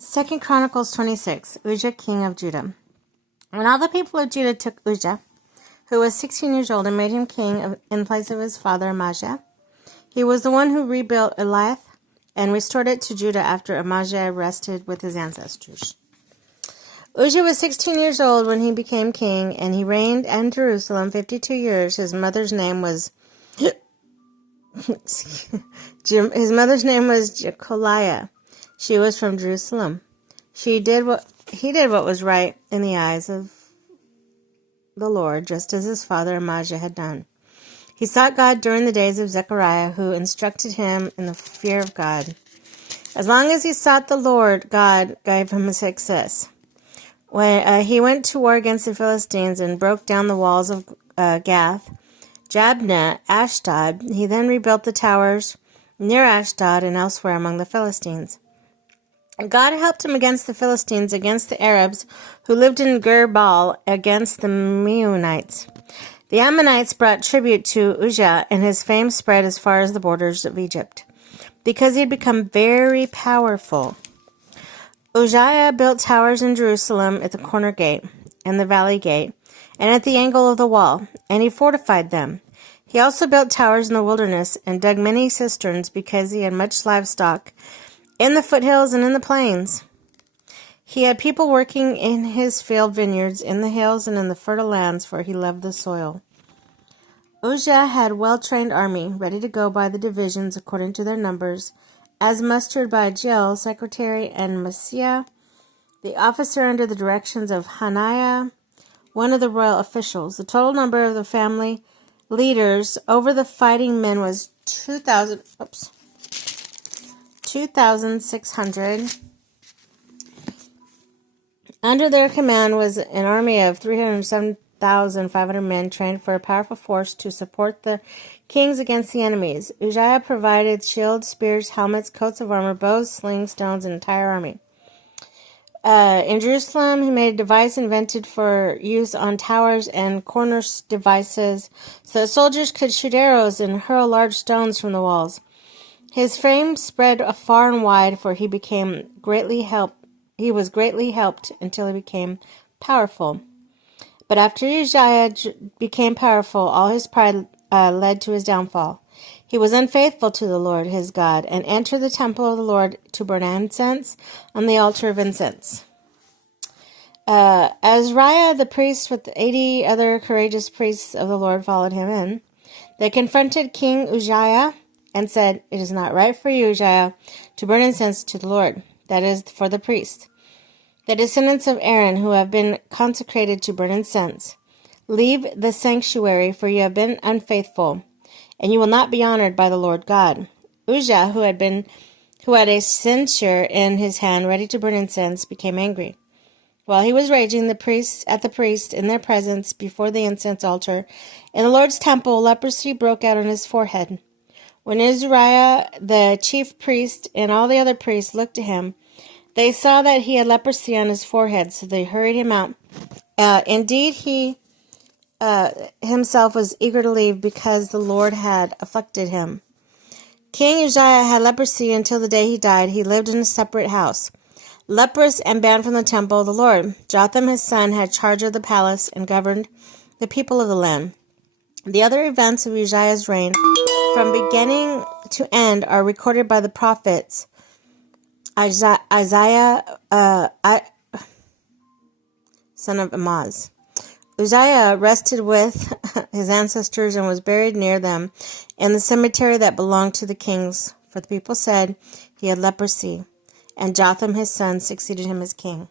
2 Chronicles 26, Uzziah, king of Judah. When all the people of Judah took Uzziah, who was 16 years old, and made him king in place of his father Amaziah, he was the one who rebuilt Elath and restored it to Judah after Amaziah rested with his ancestors. Uzziah was 16 years old when he became king, and he reigned in Jerusalem 52 years. His mother's name was Jecoliah. She was from Jerusalem. He did what was right in the eyes of the Lord, just as his father Amaziah had done. He sought God during the days of Zechariah, who instructed him in the fear of God. As long as he sought the Lord, God gave him success. When he went to war against the Philistines and broke down the walls of Gath, Jabneh, Ashdod, he then rebuilt the towers near Ashdod and elsewhere among the Philistines. God helped him against the Philistines, against the Arabs who lived in Gur-baal, against the Meunites. The Ammonites brought tribute to Uzziah, and his fame spread as far as the borders of Egypt, because he had become very powerful. Uzziah built towers in Jerusalem at the corner gate, and the valley gate, and at the angle of the wall, and he fortified them. He also built towers in the wilderness, and dug many cisterns, because he had much livestock in the foothills and in the plains. He had people working in his field vineyards, in the hills and in the fertile lands, for he loved the soil. Uzziah had a well-trained army, ready to go by the divisions according to their numbers, as mustered by Jiel, secretary, and Maaseiah, the officer under the directions of Hananiah, one of the royal officials. The total number of the family leaders over the fighting men was 2,600. Under their command was an army of 307,500 men trained for a powerful force to support the kings against the enemies. Uzziah provided shields, spears, helmets, coats of armor, bows, slings, stones, and an entire army. In Jerusalem, he made a device invented for use on towers and corner devices so that soldiers could shoot arrows and hurl large stones from the walls. His fame spread far and wide, for he was greatly helped until he became powerful. But after Uzziah became powerful, all his pride led to his downfall. He was unfaithful to the Lord his God, and entered the temple of the Lord to burn incense on the altar of incense. Azariah the priest with 80 other courageous priests of the Lord followed him in. They confronted King Uzziah and said, "It is not right for you, Uzziah, to burn incense to the Lord. That is for the priests, the descendants of Aaron, who have been consecrated to burn incense. Leave the sanctuary, for you have been unfaithful, and you will not be honored by the Lord God." Uzziah, who had a censer in his hand ready to burn incense, became angry. While he was raging, the priests in their presence before the incense altar in the Lord's temple, leprosy broke out on his forehead. When Azariah, the chief priest, and all the other priests looked at him, they saw that he had leprosy on his forehead, so they hurried him out. Indeed, he himself was eager to leave because the Lord had afflicted him. King Uzziah had leprosy until the day he died. He lived in a separate house, leprous and banned from the temple of the Lord. Jotham, his son, had charge of the palace and governed the people of the land. The other events of Uzziah's reign, from beginning to end, are recorded by the prophets Isaiah, son of Amoz. Uzziah rested with his ancestors and was buried near them in the cemetery that belonged to the kings, for the people said he had leprosy, and Jotham his son succeeded him as king.